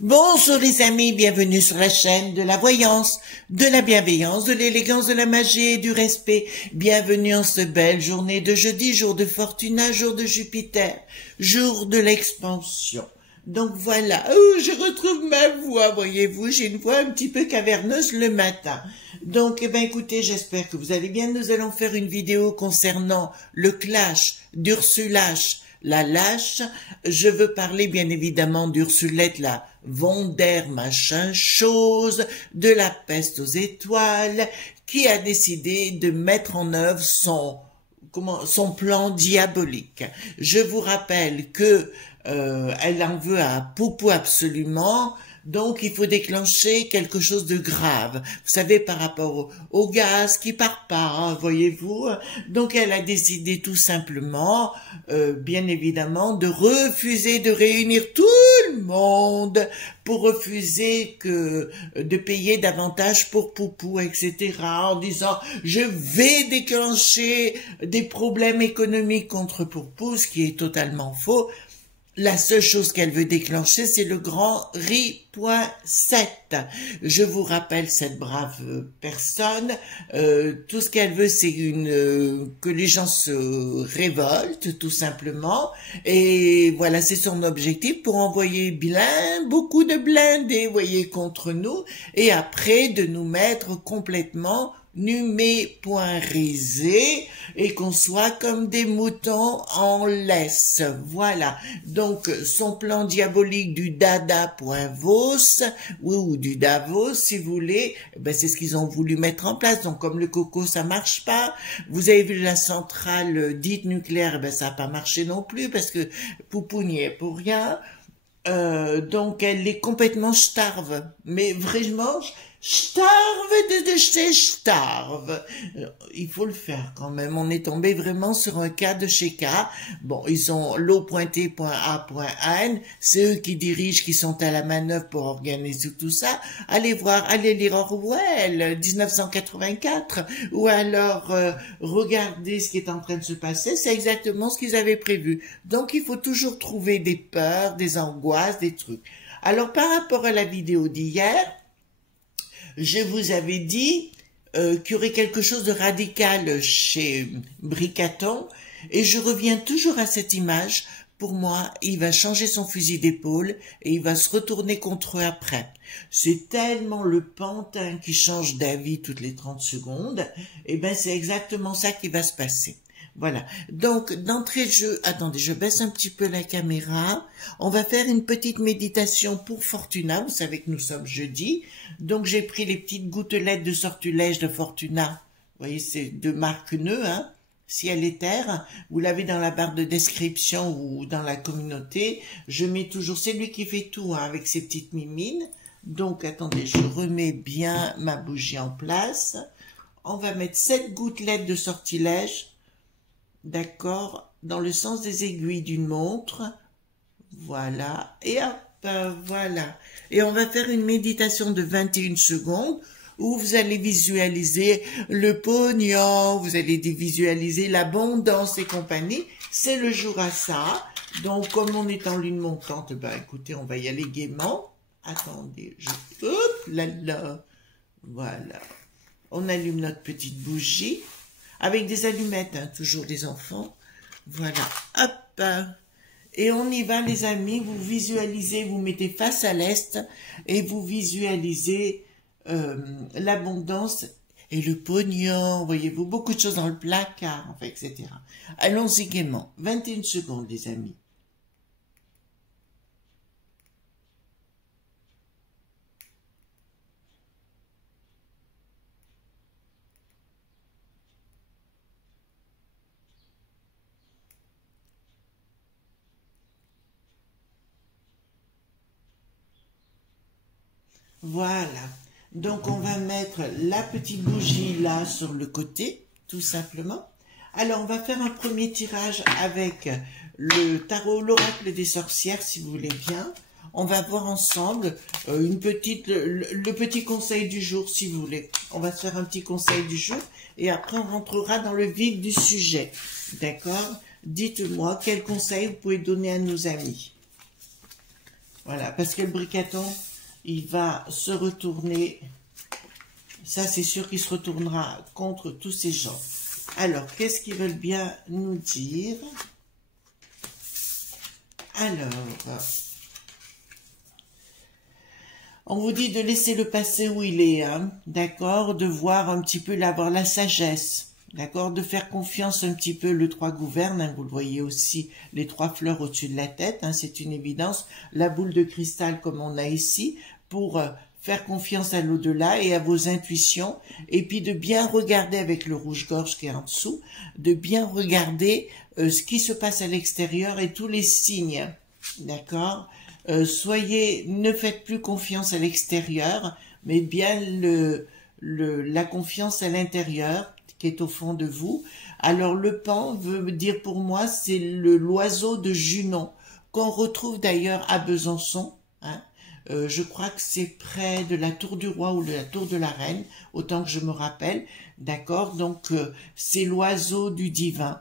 Bonjour les amis, bienvenue sur la chaîne de la voyance, de la bienveillance, de l'élégance, de la magie et du respect. Bienvenue en cette belle journée de jeudi, jour de Fortuna, jour de Jupiter, jour de l'expansion. Donc voilà, je retrouve ma voix, voyez-vous, j'ai une voix un petit peu caverneuse le matin. Donc, écoutez, j'espère que vous allez bien. Nous allons faire une vidéo concernant le clash d'Ursulache, la lâche. Je veux parler bien évidemment d'Ursulette, la Vonder machin chose, de la peste aux étoiles, qui a décidé de mettre en œuvre son plan diabolique. Je vous rappelle que elle en veut à Poupou absolument, donc il faut déclencher quelque chose de grave. Vous savez, par rapport au gaz qui part pas, hein, voyez-vous. Donc elle a décidé tout simplement, bien évidemment, de refuser de réunir tout le monde pour refuser de payer davantage pour Poupou, etc. En disant, je vais déclencher des problèmes économiques contre Poupou, ce qui est totalement faux. La seule chose qu'elle veut déclencher, c'est le grand Ri.7. Je vous rappelle cette brave personne. Tout ce qu'elle veut, c'est que les gens se révoltent, tout simplement. Et voilà, c'est son objectif pour envoyer beaucoup de blindés, voyez, contre nous. Et après, de nous mettre complètement numépoinrisés et qu'on soit comme des moutons en laisse. Voilà. Donc, son plan diabolique du dada.vos, ou du Davos, si vous voulez, c'est ce qu'ils ont voulu mettre en place. Donc, comme le coco, ça marche pas. Vous avez vu la centrale dite nucléaire, ça n'a pas marché non plus parce que Poupou n'y est pour rien. Donc, elle est complètement starve. Mais vraiment, starve de chez starve. Il faut le faire quand même. On est tombé vraiment sur un cas de chez K. Bon, ils ont l'eau.t.a.n. C'est eux qui dirigent, qui sont à la manœuvre pour organiser tout ça. Allez voir, allez lire Orwell, 1984. Ou alors, regardez ce qui est en train de se passer. C'est exactement ce qu'ils avaient prévu. Donc, il faut toujours trouver des peurs, des angoisses, des trucs. Alors, par rapport à la vidéo d'hier, je vous avais dit qu'il y aurait quelque chose de radical chez Bricaton, et je reviens toujours à cette image. Pour moi, il va changer son fusil d'épaule et il va se retourner contre eux après. C'est tellement le pantin qui change d'avis toutes les 30 secondes, et c'est exactement ça qui va se passer. Voilà. Donc, d'entrée de jeu, attendez, je baisse un petit peu la caméra. On va faire une petite méditation pour Fortuna. Vous savez que nous sommes jeudi. Donc, j'ai pris les petites gouttelettes de sortilège de Fortuna. Vous voyez, c'est de marque Neu, hein. Ciel et terre. Vous l'avez dans la barre de description ou dans la communauté. Je mets toujours, c'est lui qui fait tout, hein, avec ses petites mimines. Donc, attendez, je remets bien ma bougie en place. On va mettre 7 gouttelettes de sortilège. D'accord, dans le sens des aiguilles d'une montre, voilà, et hop, voilà. Et on va faire une méditation de 21 secondes où vous allez visualiser le pognon, vous allez visualiser l'abondance et compagnie. C'est le jour à ça. Donc, comme on est en lune montante, écoutez, on va y aller gaiement. Attendez, hop là, voilà. On allume notre petite bougie. Avec des allumettes, hein, toujours des enfants. Voilà, hop. Et on y va, les amis. Vous visualisez, vous mettez face à l'est et vous visualisez l'abondance et le pognon. Voyez-vous, beaucoup de choses dans le placard, enfin, etc. Allons-y gaiement. 21 secondes, les amis. Voilà, donc on va mettre la petite bougie là sur le côté, tout simplement. Alors on va faire un premier tirage avec le tarot, l'oracle des sorcières, si vous voulez bien. On va voir ensemble le petit conseil du jour, si vous voulez. On va se faire un petit conseil du jour et après on rentrera dans le vif du sujet. D'accord? Dites-moi quel conseil vous pouvez donner à nos amis. Voilà, parce que le bricaton, il va se retourner. Ça, c'est sûr qu'il se retournera contre tous ces gens. Alors, qu'est-ce qu'ils veulent bien nous dire? Alors, on vous dit de laisser le passé où il est, hein, d'accord? De voir un petit peu, d'avoir la sagesse, d'accord? De faire confiance un petit peu, le 3 gouverne, hein, vous le voyez aussi, les 3 fleurs au-dessus de la tête, hein, c'est une évidence. La boule de cristal comme on a ici, pour faire confiance à l'au-delà et à vos intuitions, et puis de bien regarder avec le rouge-gorge qui est en dessous, de bien regarder ce qui se passe à l'extérieur et tous les signes, d'accord? Ne faites plus confiance à l'extérieur, mais bien la confiance à l'intérieur qui est au fond de vous. Alors le pan veut dire pour moi, c'est l'oiseau de Junon, qu'on retrouve d'ailleurs à Besançon, hein. Je crois que c'est près de la Tour du Roi ou de la Tour de la Reine, autant que je me rappelle, d'accord? Donc c'est l'oiseau du divin.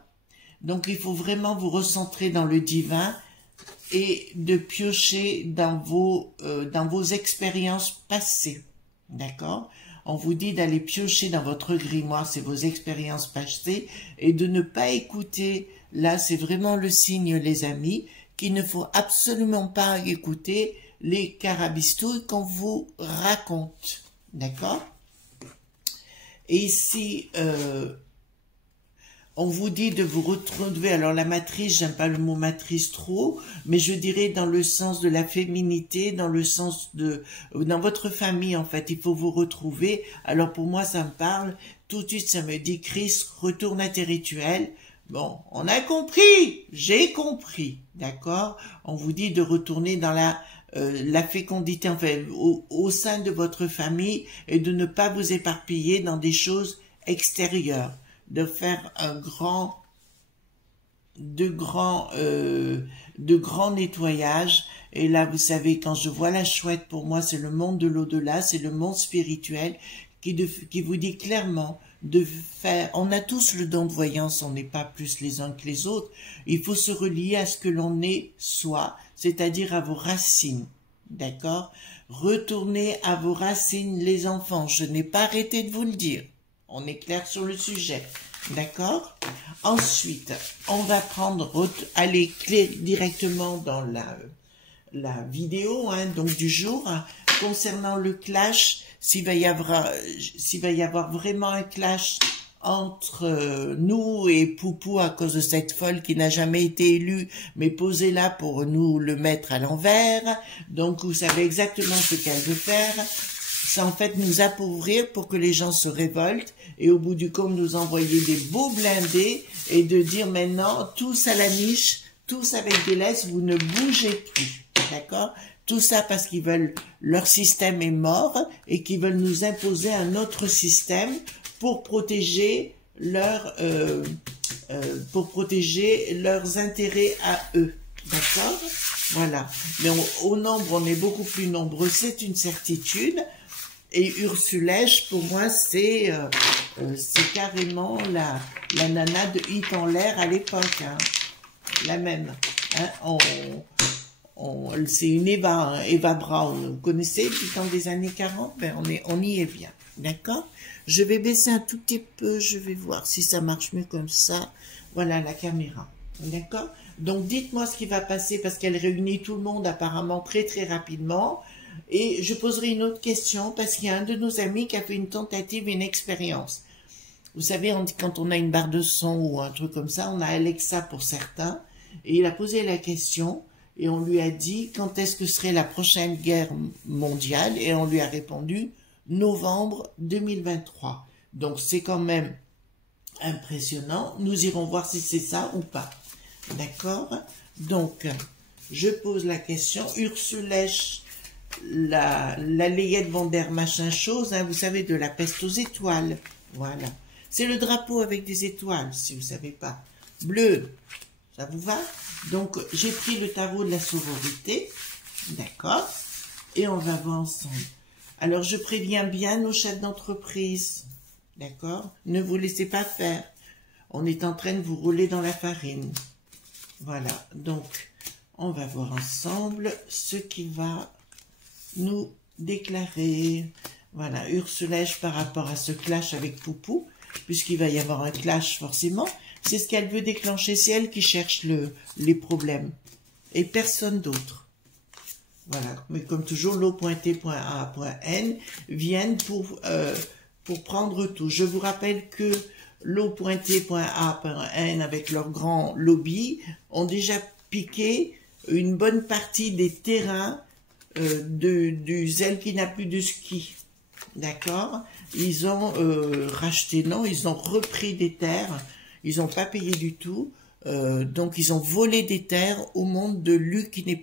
Donc il faut vraiment vous recentrer dans le divin, et de piocher dans vos expériences passées, d'accord? On vous dit d'aller piocher dans votre grimoire, c'est vos expériences passées, et de ne pas écouter, là c'est vraiment le signe les amis, qu'il ne faut absolument pas écouter les carabistouilles qu'on vous raconte, d'accord? Et ici, on vous dit de vous retrouver, alors la matrice, j'aime pas le mot matrice trop, mais je dirais dans le sens de la féminité, dans le sens dans votre famille en fait, il faut vous retrouver. Alors pour moi ça me parle, tout de suite ça me dit Chris, retourne à tes rituels. Bon, on a compris, j'ai compris, d'accord? On vous dit de retourner dans la fécondité, en fait, au sein de votre famille et de ne pas vous éparpiller dans des choses extérieures. De faire de grands nettoyages. Et là, vous savez, quand je vois la chouette, pour moi, c'est le monde de l'au-delà, c'est le monde spirituel qui vous dit clairement de faire... On a tous le don de voyance, on n'est pas plus les uns que les autres. Il faut se relier à ce que l'on est soi, c'est-à-dire à vos racines. D'accord? Retournez à vos racines, les enfants. Je n'ai pas arrêté de vous le dire. On est clair sur le sujet, d'accord? Ensuite, on va aller directement dans la vidéo, hein, donc du jour, hein, concernant le clash, s'il va y avoir vraiment un clash entre nous et Poupou à cause de cette folle qui n'a jamais été élue, mais posée là pour nous le mettre à l'envers. Donc, vous savez exactement ce qu'elle veut faire. C'est en fait nous appauvrir pour que les gens se révoltent et au bout du compte nous envoyer des beaux blindés et de dire maintenant tous à la niche, tous avec des laisses, vous ne bougez plus, d'accord? Tout ça parce qu'ils veulent, leur système est mort et qu'ils veulent nous imposer un autre système pour protéger leurs intérêts à eux, d'accord? Voilà. Mais au nombre, on est beaucoup plus nombreux, c'est une certitude. Et Ursulèche, pour moi, c'est carrément la nana de Hit en l'air à l'époque, hein. La même. Hein. C'est une Eva, hein, Eva Braun. Vous connaissez, depuis temps des années 40, ben on y est bien. D'accord? Je vais baisser un tout petit peu, je vais voir si ça marche mieux comme ça. Voilà la caméra. D'accord? Donc dites-moi ce qui va passer parce qu'elle réunit tout le monde apparemment très très rapidement. Et je poserai une autre question parce qu'il y a un de nos amis qui a fait une tentative, une expérience. Vous savez, quand on a une barre de son ou un truc comme ça, on a Alexa pour certains. Et il a posé la question et on lui a dit quand est-ce que serait la prochaine guerre mondiale et on lui a répondu novembre 2023. Donc c'est quand même impressionnant. Nous irons voir si c'est ça ou pas. D'accord? Donc, je pose la question. Ursulèche, la layette Vander machin chose, hein, vous savez, de la peste aux étoiles. Voilà. C'est le drapeau avec des étoiles, si vous ne savez pas. Bleu, ça vous va? Donc, j'ai pris le tarot de la sororité. D'accord? Et on va voir ensemble. Alors, je préviens bien nos chefs d'entreprise. D'accord? Ne vous laissez pas faire. On est en train de vous rouler dans la farine. Voilà. Donc, On va voir ensemble ce qui va nous déclarer. Voilà, Ursulège par rapport à ce clash avec Poupou, puisqu'il va y avoir un clash forcément. C'est ce qu'elle veut déclencher, c'est elle qui cherche les problèmes. Et personne d'autre. Voilà, mais comme toujours, l'O.T.A.N viennent pour prendre tout. Je vous rappelle que l'O.T.A.N avec leur grand lobby ont déjà piqué une bonne partie des terrains du Zèle qui n'a plus de ski. D'accord? Ils ont racheté, non, ils ont repris des terres, ils n'ont pas payé du tout, donc ils ont volé des terres au monde de Lu qui n'a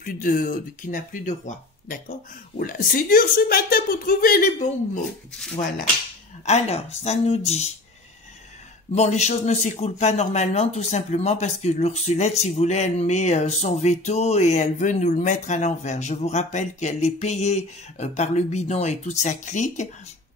plus de roi. D'accord? Oula, c'est dur ce matin pour trouver les bons mots. Voilà. Alors, ça nous dit... Bon, les choses ne s'écoulent pas normalement, tout simplement parce que l'Ursulette, si vous voulez, elle met son veto et elle veut nous le mettre à l'envers. Je vous rappelle qu'elle est payée par le bidon et toute sa clique.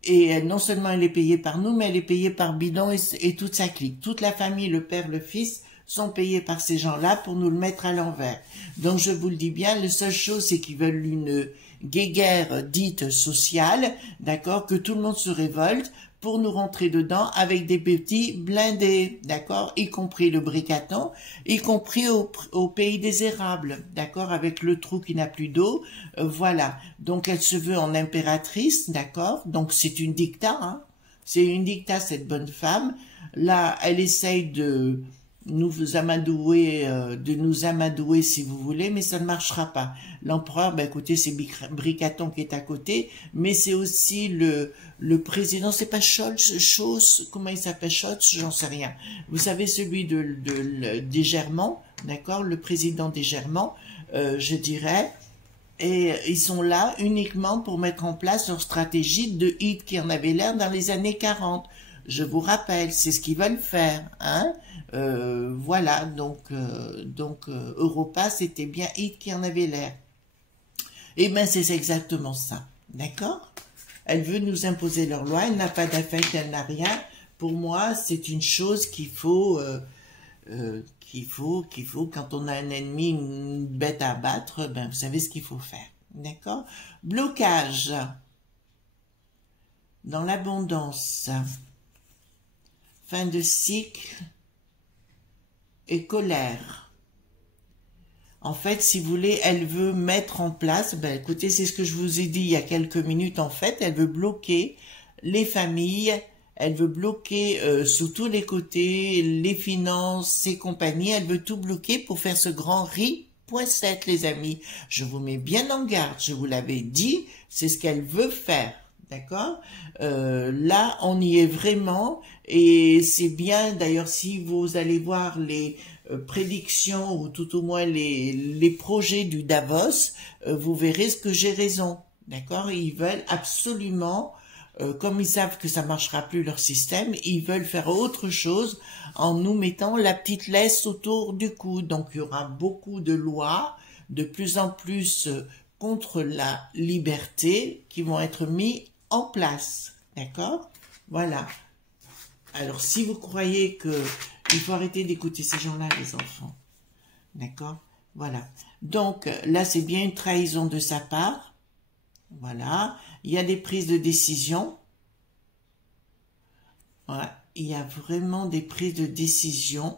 Et non seulement elle est payée par nous, mais elle est payée par bidon et toute sa clique. Toute la famille, le père, le fils, sont payés par ces gens-là pour nous le mettre à l'envers. Donc, je vous le dis bien, la seule chose, c'est qu'ils veulent une guéguerre dite sociale, d'accord, que tout le monde se révolte, pour nous rentrer dedans avec des petits blindés, d'accord, y compris le Bricaton, y compris au pays des érables, d'accord, avec le trou qui n'a plus d'eau, voilà. Donc elle se veut en impératrice, d'accord, donc c'est une dicta, hein, c'est une dicta cette bonne femme. Là, elle essaye de nous amadouer si vous voulez, mais ça ne marchera pas. L'empereur, ben écoutez, c'est Bricaton qui est à côté, mais c'est aussi le président, c'est pas Scholz, comment il s'appelle, Scholz, j'en sais rien. Vous savez, celui des Germans, d'accord, le président des Germans, je dirais, et ils sont là uniquement pour mettre en place leur stratégie de hit qui en avait l'air dans les années 40. Je vous rappelle, c'est ce qu'ils veulent faire, hein. Voilà, donc Europa, c'était bien hit qui en avait l'air. Eh bien, c'est exactement ça, d'accord? Elle veut nous imposer leur loi, elle n'a pas d'affect, elle n'a rien. Pour moi, c'est une chose qu'il faut, quand on a un ennemi, une bête à abattre, ben, vous savez ce qu'il faut faire, d'accord? Blocage dans l'abondance, fin de cycle et colère. En fait, si vous voulez, elle veut mettre en place, ben écoutez, c'est ce que je vous ai dit il y a quelques minutes, en fait, elle veut bloquer les familles, elle veut bloquer sous tous les côtés, les finances et compagnie, elle veut tout bloquer pour faire ce grand riz.7, les amis. Je vous mets bien en garde, je vous l'avais dit, c'est ce qu'elle veut faire. D'accord, là, on y est vraiment, et c'est bien, d'ailleurs, si vous allez voir les prédictions, ou tout au moins les projets du Davos, vous verrez ce que j'ai raison, d'accord, ils veulent absolument, comme ils savent que ça marchera plus leur système, ils veulent faire autre chose en nous mettant la petite laisse autour du cou, donc il y aura beaucoup de lois, de plus en plus contre la liberté, qui vont être mis en place, d'accord? Voilà. Alors, si vous croyez que il faut arrêter d'écouter ces gens-là, les enfants, d'accord? Voilà. Donc, là, c'est bien une trahison de sa part. Voilà. Il y a des prises de décision. Voilà. Il y a vraiment des prises de décision,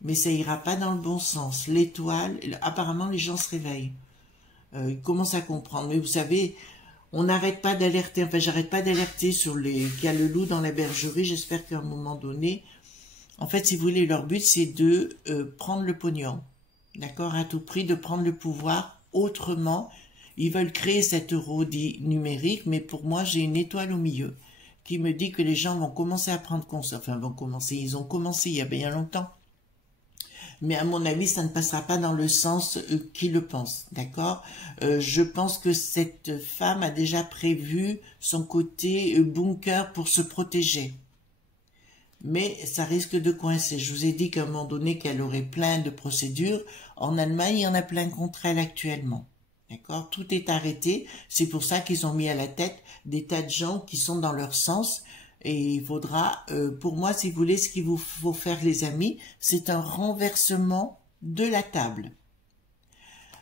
mais ça ira pas dans le bon sens. L'étoile, apparemment, les gens se réveillent. Ils commencent à comprendre. Mais vous savez, on n'arrête pas d'alerter, enfin j'arrête pas d'alerter sur qu'il y a le loup dans la bergerie, j'espère qu'à un moment donné, en fait si vous voulez, leur but c'est de prendre le pognon, d'accord, à tout prix, de prendre le pouvoir autrement. Ils veulent créer cet euro dit numérique, mais pour moi j'ai une étoile au milieu qui me dit que les gens vont commencer à prendre conscience, enfin ils ont commencé il y a bien longtemps. Mais à mon avis, ça ne passera pas dans le sens qui le pense, d'accord? Je pense que cette femme a déjà prévu son côté bunker pour se protéger. Mais ça risque de coincer. Je vous ai dit qu'à un moment donné, qu'elle aurait plein de procédures. En Allemagne, il y en a plein contre elle actuellement. D'accord? Tout est arrêté. C'est pour ça qu'ils ont mis à la tête des tas de gens qui sont dans leur sens. Et il faudra, pour moi, si vous voulez, ce qu'il vous faut faire, les amis, c'est un renversement de la table.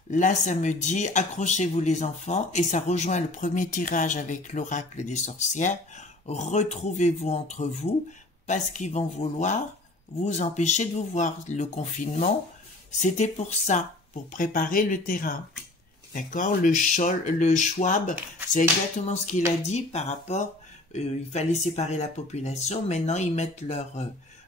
Là, ça me dit, accrochez-vous les enfants, et ça rejoint le premier tirage avec l'oracle des sorcières. Retrouvez-vous entre vous, parce qu'ils vont vouloir vous empêcher de vous voir. Le confinement, c'était pour ça, pour préparer le terrain. D'accord? Le Schwab, c'est exactement ce qu'il a dit par rapport, il fallait séparer la population. Maintenant, ils mettent leur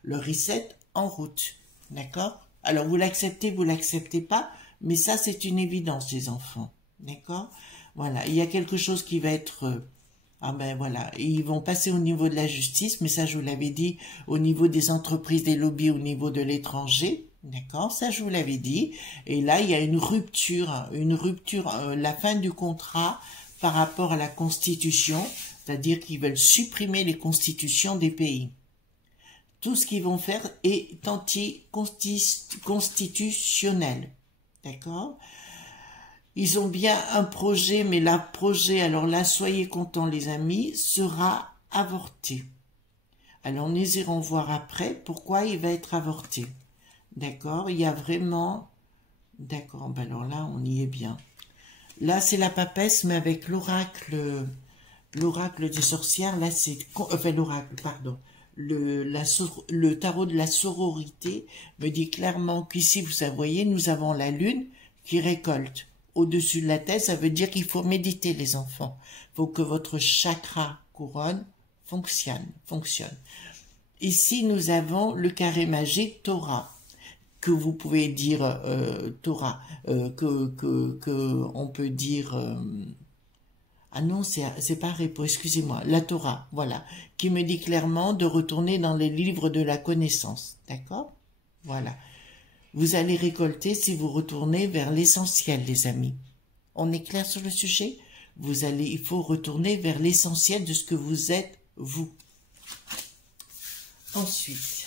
reset en route. D'accord? Alors, vous l'acceptez pas, mais ça, c'est une évidence, les enfants. D'accord? Voilà. Il y a quelque chose qui va être... ah ben voilà, ils vont passer au niveau de la justice, mais ça, je vous l'avais dit, au niveau des entreprises, des lobbies, au niveau de l'étranger. D'accord? Ça, je vous l'avais dit. Et là, il y a une rupture, la fin du contrat par rapport à la Constitution, c'est-à-dire qu'ils veulent supprimer les constitutions des pays. Tout ce qu'ils vont faire est anti-constitutionnel. D'accord? Ils ont bien un projet, mais le projet, alors là, soyez contents les amis, sera avorté. Alors nous irons voir après pourquoi il va être avorté. D'accord? Il y a vraiment... D'accord, ben alors là, on y est bien. Là, c'est la papesse, mais avec l'oracle des sorcières, là, c'est... Enfin, l'oracle, pardon. Le tarot de la sororité me dit clairement qu'ici, vous voyez, nous avons la lune qui récolte. Au-dessus de la tête, ça veut dire qu'il faut méditer, les enfants. Il faut que votre chakra couronne fonctionne. Ici, nous avons le carré magique Torah, que vous pouvez dire Torah, que on peut dire... ah non, c'est pas Repo, excusez-moi, la Torah, voilà, qui me dit clairement de retourner dans les livres de la connaissance, d'accord? Voilà. Vous allez récolter si vous retournez vers l'essentiel, les amis. On est clair sur le sujet? Il faut retourner vers l'essentiel de ce que vous êtes, vous. Ensuite,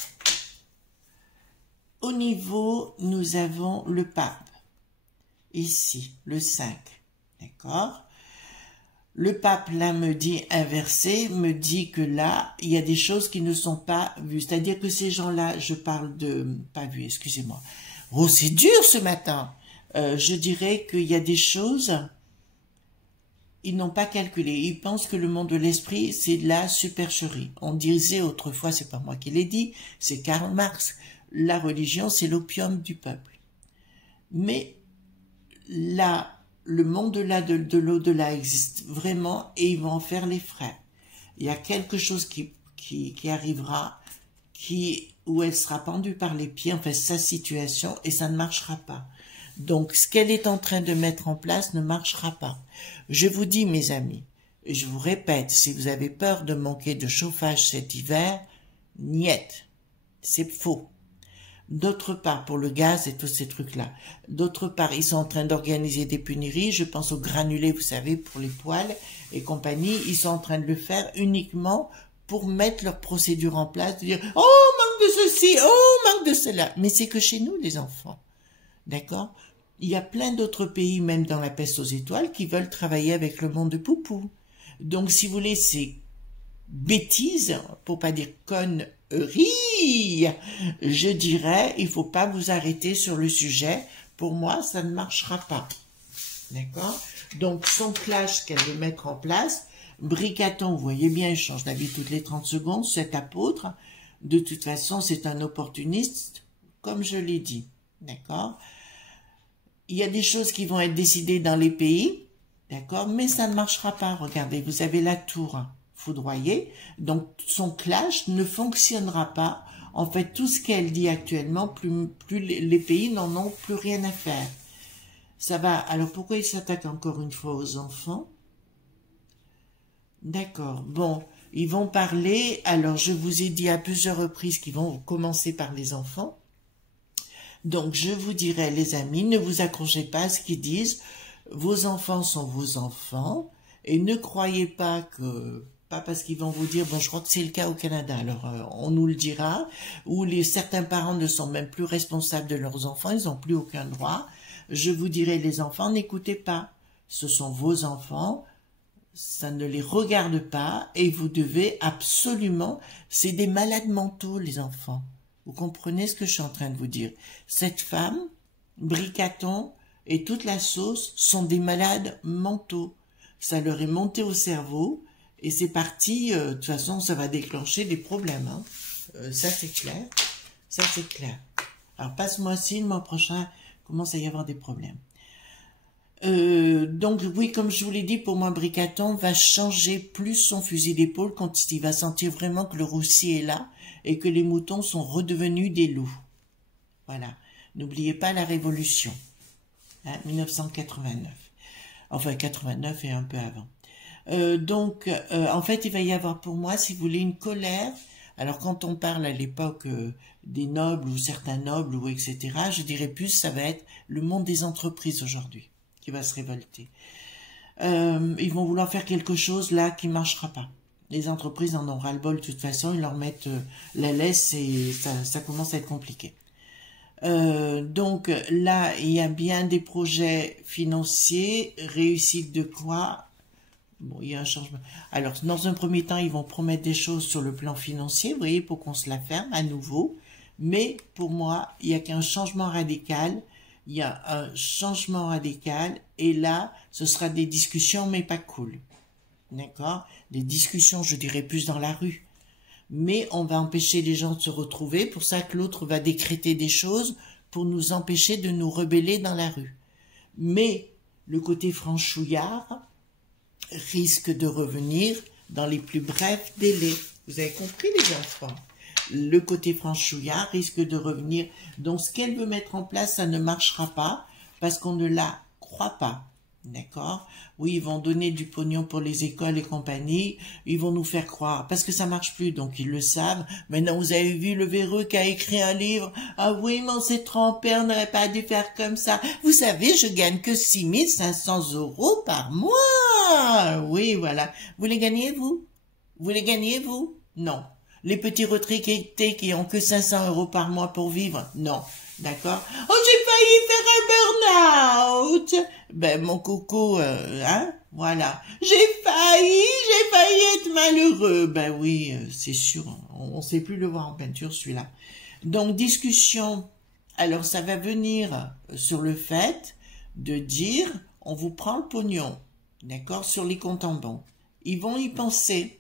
au niveau, nous avons le pape. Ici, le 5. D'accord? Le pape, là, me dit inversé, me dit que là, il y a des choses qui ne sont pas vues. C'est-à-dire que ces gens-là, je parle de... Pas vues, excusez-moi. Oh, c'est dur ce matin. Je dirais qu'il y a des choses, ils n'ont pas calculé. Ils pensent que le monde de l'esprit, c'est de la supercherie. On disait autrefois, c'est pas moi qui l'ai dit, c'est Karl Marx, la religion, c'est l'opium du peuple. Mais là, le monde de l'au-delà existe vraiment et ils vont en faire les frais. Il y a quelque chose qui arrivera, où elle sera pendue par les pieds, en fait, sa situation, et ça ne marchera pas. Donc, ce qu'elle est en train de mettre en place ne marchera pas. Je vous dis, mes amis, et je vous répète, si vous avez peur de manquer de chauffage cet hiver, niet, c'est faux. D'autre part, pour le gaz et tous ces trucs-là. D'autre part, ils sont en train d'organiser des pénuries. Je pense aux granulés, vous savez, pour les poêles et compagnie. Ils sont en train de le faire uniquement pour mettre leur procédure en place, de dire « Oh, manque de ceci, oh, manque de cela ». Mais c'est que chez nous, les enfants. D'accord? Il y a plein d'autres pays, même dans la peste aux étoiles, qui veulent travailler avec le monde de Poupou. Donc, si vous voulez, c'est bêtises, pour pas dire conneries, je dirais, il faut pas vous arrêter sur le sujet. Pour moi, ça ne marchera pas. D'accord? Donc, son clash qu'elle veut mettre en place, Bricaton, vous voyez bien, il change d'avis toutes les 30 secondes, cet apôtre, de toute façon, c'est un opportuniste, comme je l'ai dit. D'accord? Il y a des choses qui vont être décidées dans les pays, d'accord? Mais ça ne marchera pas. Regardez, vous avez la tour foudroyée, donc son clash ne fonctionnera pas. En fait, tout ce qu'elle dit actuellement, plus les pays n'en ont plus rien à faire. Ça va. Alors, pourquoi il s'attaque encore une fois aux enfants? D'accord. Bon, ils vont parler. Alors, je vous ai dit à plusieurs reprises qu'ils vont commencer par les enfants. Donc, je vous dirais, les amis, ne vous accrochez pas à ce qu'ils disent. Vos enfants sont vos enfants. Et ne croyez pas que... Pas parce qu'ils vont vous dire, bon, je crois que c'est le cas au Canada, alors on nous le dira, ou certains parents ne sont même plus responsables de leurs enfants, ils n'ont plus aucun droit. Je vous dirai, les enfants, n'écoutez pas. Ce sont vos enfants, ça ne les regarde pas, et vous devez absolument, c'est des malades mentaux, les enfants. Vous comprenez ce que je suis en train de vous dire? Cette femme, Bricaton, et toute la sauce sont des malades mentaux. Ça leur est monté au cerveau et c'est parti. De toute façon, ça va déclencher des problèmes. Hein. Ça, c'est clair. Ça, c'est clair. Alors, pas ce mois-ci, le mois prochain, commence à y avoir des problèmes. Donc, oui, comme je vous l'ai dit, pour moi, Bricaton va changer plus son fusil d'épaule quand il va sentir vraiment que le roussi est là et que les moutons sont redevenus des loups. Voilà. N'oubliez pas la Révolution. Hein, 1989. Enfin, 89 et un peu avant. En fait, il va y avoir pour moi, si vous voulez, une colère. Alors, quand on parle à l'époque des nobles ou certains nobles ou etc., je dirais plus, ça va être le monde des entreprises aujourd'hui qui va se révolter. Ils vont vouloir faire quelque chose là qui marchera pas. Les entreprises en ont ras-le-bol de toute façon, ils leur mettent la laisse et ça commence à être compliqué. Donc là, il y a bien des projets financiers, réussite de quoi? Bon, il y a un changement. Alors, dans un premier temps, ils vont promettre des choses sur le plan financier, vous voyez, pour qu'on se la ferme à nouveau. Mais pour moi, il y a qu'un changement radical. Il y a un changement radical. Et là, ce sera des discussions, mais pas cool. D'accord? Des discussions, je dirais, plus dans la rue. Mais on va empêcher les gens de se retrouver. Pour ça que l'autre va décréter des choses pour nous empêcher de nous rebeller dans la rue. Mais le côté franchouillard risque de revenir dans les plus brefs délais. Vous avez compris, les enfants? Le côté franchouillard risque de revenir. Donc, ce qu'elle veut mettre en place, ça ne marchera pas parce qu'on ne la croit pas. D'accord? Oui, ils vont donner du pognon pour les écoles et compagnie. Ils vont nous faire croire parce que ça marche plus, donc ils le savent. Maintenant, vous avez vu le véreux qui a écrit un livre. Ah oui, mais on s'est trompé, on n'aurait pas dû faire comme ça. Vous savez, je gagne que 6 500 € par mois. Oui, voilà. Vous les gagnez, vous? Vous les gagnez, vous? Non. Les petits retraités qui ont que 500 € par mois pour vivre? Non. D'accord? Oh, j'ai failli faire un burn-out. Ben, mon coco, hein? Voilà. J'ai failli être malheureux. Ben oui, c'est sûr. On sait plus le voir en peinture, celui-là. Donc, discussion. Alors, ça va venir sur le fait de dire, on vous prend le pognon. D'accord? Sur les comptes en banque. Ils vont y penser.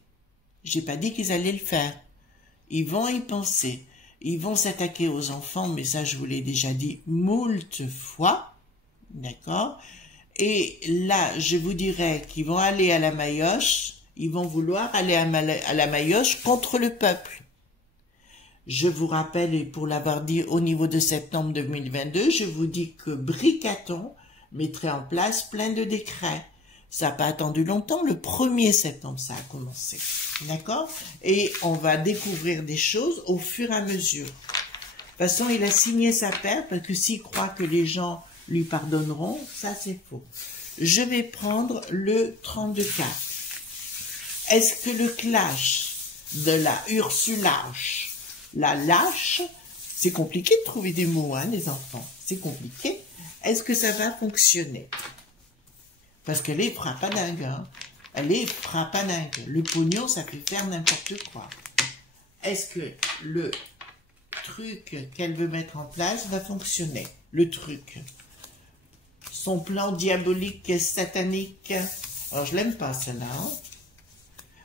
J'ai pas dit qu'ils allaient le faire. Ils vont y penser. Ils vont s'attaquer aux enfants, mais ça, je vous l'ai déjà dit moult fois. D'accord? Et là, je vous dirais qu'ils vont aller à la Maillotche. Ils vont vouloir aller à la Maillotche contre le peuple. Je vous rappelle, et pour l'avoir dit au niveau de septembre 2022, je vous dis que Bricaton mettrait en place plein de décrets. Ça n'a pas attendu longtemps, le 1er septembre, ça a commencé. D'accord? Et on va découvrir des choses au fur et à mesure. De toute façon, il a signé sa perte, parce que s'il croit que les gens lui pardonneront, ça c'est faux. Je vais prendre le 32-4. Est-ce que le clash de la Ursulache, la lâche, c'est compliqué de trouver des mots, hein, les enfants, c'est compliqué. Est-ce que ça va fonctionner? Parce qu'elle est frappadingue, hein. Elle est frappadingue. Le pognon, ça peut faire n'importe quoi. Est-ce que le truc qu'elle veut mettre en place va fonctionner? Le truc. Son plan diabolique et satanique. Alors, je l'aime pas, celle-là. Hein.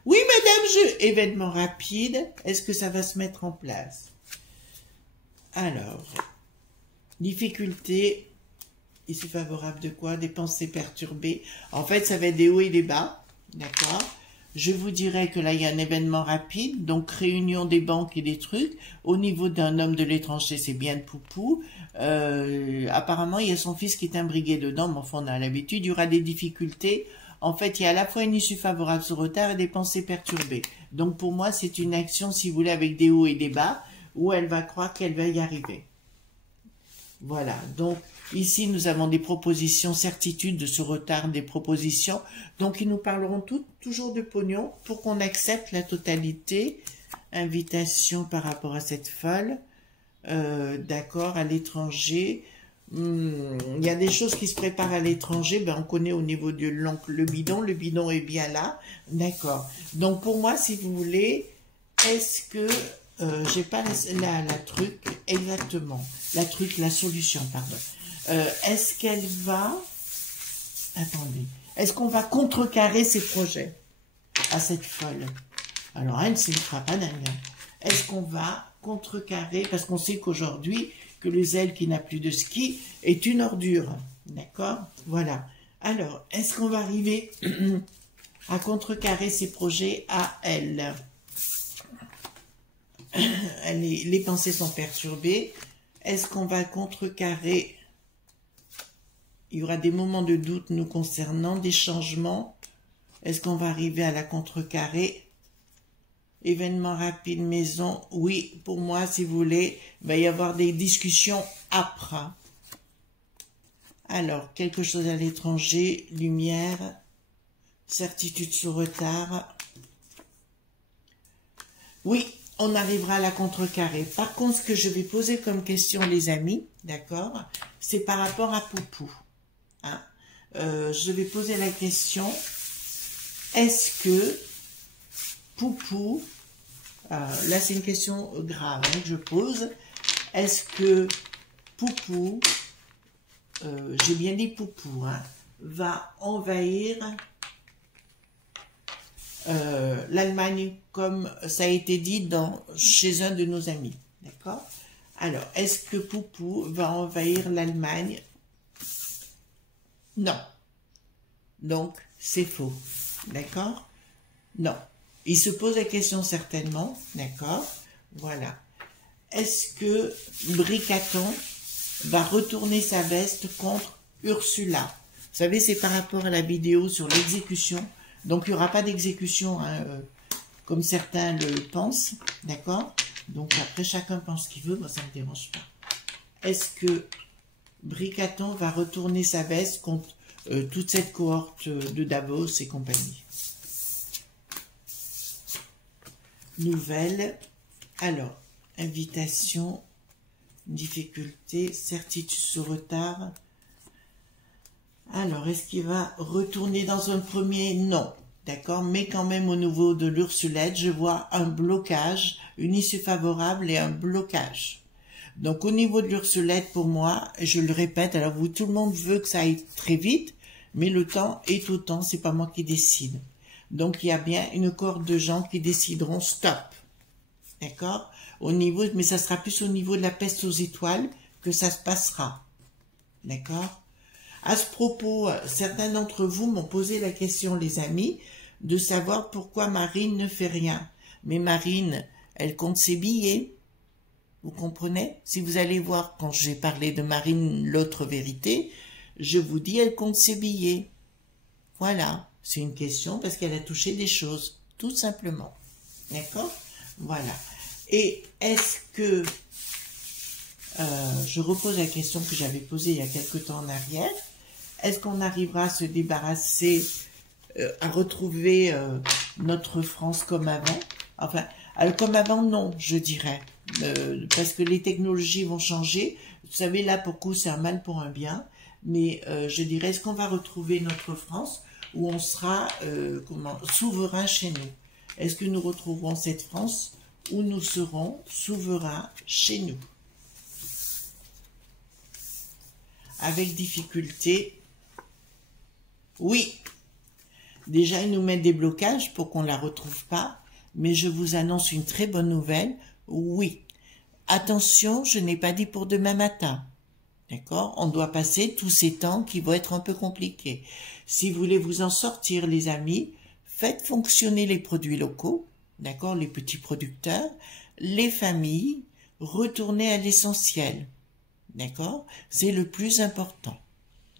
Oui, madame, événement rapide. Est-ce que ça va se mettre en place? Alors, difficulté. Ici favorable de quoi? Des pensées perturbées. En fait, ça va être des hauts et des bas. D'accord? Je vous dirais que là, il y a un événement rapide. Donc, réunion des banques et des trucs. Au niveau d'un homme de l'étranger, c'est bien de poupou. Apparemment, il y a son fils qui est imbrigué dedans. Mais enfin, on a l'habitude. Il y aura des difficultés. En fait, il y a à la fois une issue favorable sur retard et des pensées perturbées. Donc, pour moi, c'est une action, si vous voulez, avec des hauts et des bas, où elle va croire qu'elle va y arriver. Voilà. Donc, ici, nous avons des propositions, certitudes de ce retard des propositions. Donc, ils nous parleront toujours de pognon pour qu'on accepte la totalité. Invitation par rapport à cette folle. D'accord, à l'étranger. Il y a des choses qui se préparent à l'étranger. Ben, on connaît au niveau de l'oncle le bidon. Le bidon est bien là. D'accord. Donc, pour moi, si vous voulez, est-ce que... j'ai pas la truc exactement. La solution, pardon. Est-ce qu'elle va... Attendez. Est-ce qu'on va contrecarrer ses projets à cette folle? Alors, elle, c'est une frappe à dingue. Est-ce qu'on va contrecarrer? Parce qu'on sait qu'aujourd'hui, que le zèle qui n'a plus de ski est une ordure. D'accord? Voilà. Alors, est-ce qu'on va arriver à contrecarrer ses projets à elle? Les pensées sont perturbées. Est-ce qu'on va contrecarrer? Il y aura des moments de doute nous concernant, des changements. Est-ce qu'on va arriver à la contrecarrer? Événement rapide, maison. Oui, pour moi, si vous voulez, il va y avoir des discussions âpres. Alors, quelque chose à l'étranger, lumière, certitude sous retard. Oui, on arrivera à la contrecarrer. Par contre, ce que je vais poser comme question, les amis, d'accord, c'est par rapport à Poupou. Hein? Je vais poser la question, est-ce que Poupou, là c'est une question grave que je pose, est-ce que Poupou, j'ai bien dit Poupou, hein, va envahir l'Allemagne comme ça a été dit chez un de nos amis, d'accord? Alors, est-ce que Poupou va envahir l'Allemagne? Non. Donc, c'est faux. D'accord? Non. Il se pose la question certainement. D'accord? Voilà. Est-ce que Bricaton va retourner sa veste contre Ursula? Vous savez, c'est par rapport à la vidéo sur l'exécution. Donc, il n'y aura pas d'exécution, hein, comme certains le pensent. D'accord? Donc, après, chacun pense ce qu'il veut. Moi, ça ne me dérange pas. Est-ce que Bricaton va retourner sa veste contre toute cette cohorte de Davos et compagnie? Nouvelle. Alors, invitation, difficulté, certitude sous retard. Alors, est-ce qu'il va retourner dans un premier? Non. D'accord? Mais quand même, au niveau de l'Ursulette, je vois un blocage, une issue favorable et un blocage. Donc, au niveau de l'Ursulette, pour moi, je le répète, alors vous, tout le monde veut que ça aille très vite, mais le temps est au temps, c'est pas moi qui décide. Donc, il y a bien une cohorte de gens qui décideront stop. D'accord? Au niveau, mais ça sera plus au niveau de la peste aux étoiles que ça se passera. D'accord? À ce propos, certains d'entre vous m'ont posé la question, les amis, de savoir pourquoi Marine ne fait rien. Mais Marine, elle compte ses billets. Vous comprenez? Si vous allez voir, quand j'ai parlé de Marine, l'autre vérité, je vous dis, elle compte ses billets. Voilà. C'est une question parce qu'elle a touché des choses, tout simplement. D'accord? Voilà. Et est-ce que... je repose la question que j'avais posée il y a quelque temps en arrière. Est-ce qu'on arrivera à se débarrasser, à retrouver notre France comme avant? Enfin, comme avant, non, je dirais. Parce que les technologies vont changer. Vous savez, là, pour coup, c'est un mal pour un bien. Mais je dirais, est-ce qu'on va retrouver notre France où on sera souverain chez nous? Est-ce que nous retrouverons cette France où nous serons souverains chez nous? Avec difficulté, oui. Déjà, ils nous mettent des blocages pour qu'on ne la retrouve pas. Mais je vous annonce une très bonne nouvelle. Oui. Attention, je n'ai pas dit pour demain matin. D'accord? On doit passer tous ces temps qui vont être un peu compliqués. Si vous voulez vous en sortir, les amis, faites fonctionner les produits locaux, d'accord? Les petits producteurs, les familles, retournez à l'essentiel. D'accord? C'est le plus important.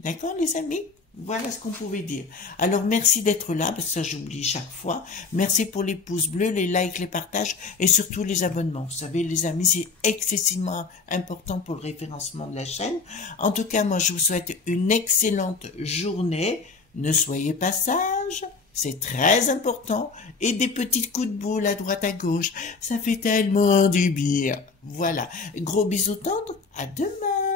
D'accord, les amis? Voilà ce qu'on pouvait dire. Alors, merci d'être là, parce que ça, j'oublie chaque fois. Merci pour les pouces bleus, les likes, les partages et surtout les abonnements. Vous savez, les amis, c'est excessivement important pour le référencement de la chaîne. En tout cas, moi, je vous souhaite une excellente journée. Ne soyez pas sages. C'est très important. Et des petits coups de boule à droite à gauche. Ça fait tellement du bien. Voilà. Gros bisous tendres. À demain.